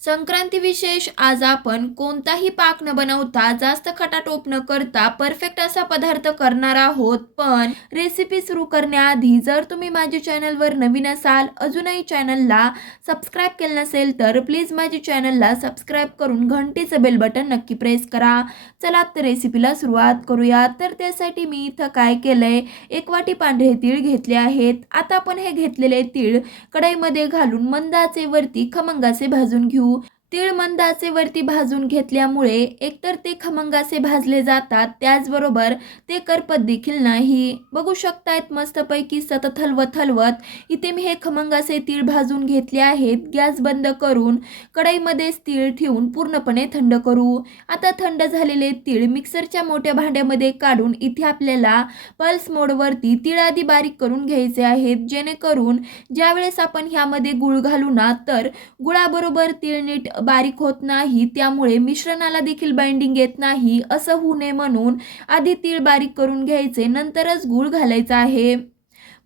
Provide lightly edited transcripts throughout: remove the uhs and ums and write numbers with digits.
संक्रांती विशेष आज आपण कोणताही पाक न बनवता जास्त खटाटोप न करता परफेक्ट असा पदार्थ करणार आहोत. पण रेसिपी सुरू करण्याआधी जर तुम्ही माझ्या चॅनलवर नवीन असाल, अजूनही चॅनलला सबस्क्राईब केलं नसेल तर प्लीज माझ्या चॅनलला सबस्क्राईब करून घंटीचं बेल बटन नक्की प्रेस करा. चला तर रेसिपीला सुरुवात करूया. तर त्यासाठी मी इथं काय केलंय, 1 वाटी पांढरे तीळ घेतले आहेत. आता आपण हे घेतलेले तीळ कढईमध्ये घालून मंद आचेवरती खमंग असे भाजून घेऊ. तीळ मंद आचेवरती भाजून घेतल्यामुळे एकतर ते खमंग असे भाजले जातात, त्याचबरोबर ते करपत देखील नाही. बघू शकतायत मस्तपैकी सतत हलवत हलवत इथे मी हे खमंग असे तीळ भाजून घेतले आहेत. गॅस बंद करून कढईमध्येच तीळ ठेवून पूर्णपणे थंड करू. आता थंड झालेले तीळ मिक्सरच्या मोठ्या भांड्यामध्ये काढून इथे आपल्याला पल्स मोडवरती तीळ आधी बारीक करून घ्यायचे आहेत, जेणेकरून ज्यावेळेस आपण ह्यामध्ये गुळ घालू ना तर गुळाबरोबर तीळ नीट बारीक होत नाही, त्यामुळे मिश्रणाला देखील बाइंडिंग येत नाही. असं होऊ नये म्हणून आधी तीळ बारीक करून घ्यायचे, नंतरच गुळ घालायचा आहे.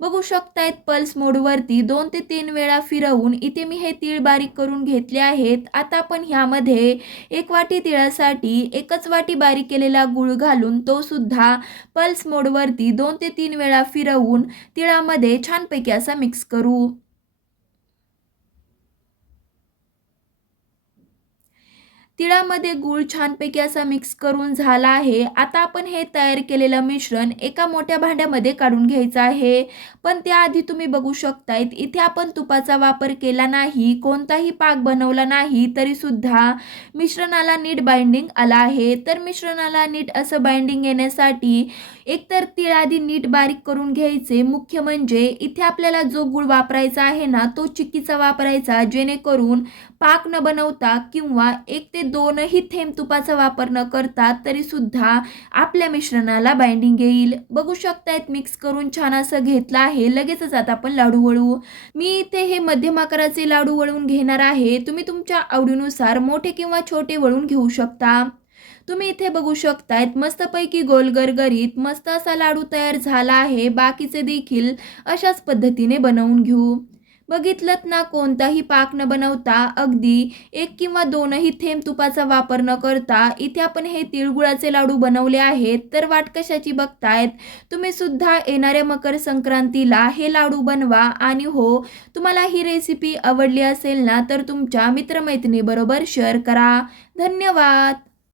बघू शकतायत पल्स मोडवरती 2 ते 3 वेळा फिरवून इथे मी हे तीळ बारीक करून घेतले आहेत. आता आपण ह्यामध्ये 1 वाटी तिळासाठी 1च वाटी बारीक केलेला गुळ घालून तो सुद्धा पल्स मोडवरती 2 ते 3 वेळा फिरवून तिळामध्ये छानपैकी असा मिक्स करू. तिळामध्ये गूळ छानपैकी असा मिक्स करून झाला आहे. आता आपण हे तयार केलेलं मिश्रण एका मोठ्या भांड्यामध्ये काढून घ्यायचं आहे. पण त्याआधी तुम्ही बघू शकतायत इथे आपण तुपाचा वापर केला नाही, कोणताही पाक बनवला नाही, तरी सुद्धा मिश्रणाला नीट बाइंडिंग आला आहे. तर मिश्रणाला नीट असं बाइंडिंग येण्यासाठी एकतर तीळ आधी नीट बारीक करून घ्यायचे. मुख्य म्हणजे इथे आपल्याला जो गूळ वापरायचा आहे ना तो चिक्कीचा वापरायचा, जेणेकरून पाक न बनवता किंवा 1 ते 2ही थेंब तुपाचा वापर न करता तरी सुद्धा आपल्या मिश्रणाला बाइंडिंग येईल. बघू शकतायत मिक्स करून छान असं घेतलं आहे. लगेचच आता आपण लाडू वळू. मी इथे हे मध्यम आकाराचे लाडू वळून घेणार आहे. तुम्ही तुमच्या आवडीनुसार मोठे किंवा छोटे वळून घेऊ शकता. तुम्ही इथे बघू शकतायत मस्तपैकी गोल गरगरीत मस्त असा लाडू तयार झाला आहे. बाकीचे देखील अशाच पद्धतीने बनवून घेऊ. बघितलत ना, कोणताही पाक न बनवता अगदी 1 किंवा 2ही थेंब तुपाचा वापर न करता इथे आपण हे तिळगुळाचे लाडू बनवले आहेत. तर वाट कशाची बघतायत, तुम्ही सुद्धा येणाऱ्या मकर संक्रांतीला हे लाडू बनवा. आणि हो, तुम्हाला ही रेसिपी आवडली असेल ना तर तुमच्या मित्रमैत्रिणीबरोबर शेअर करा. धन्यवाद.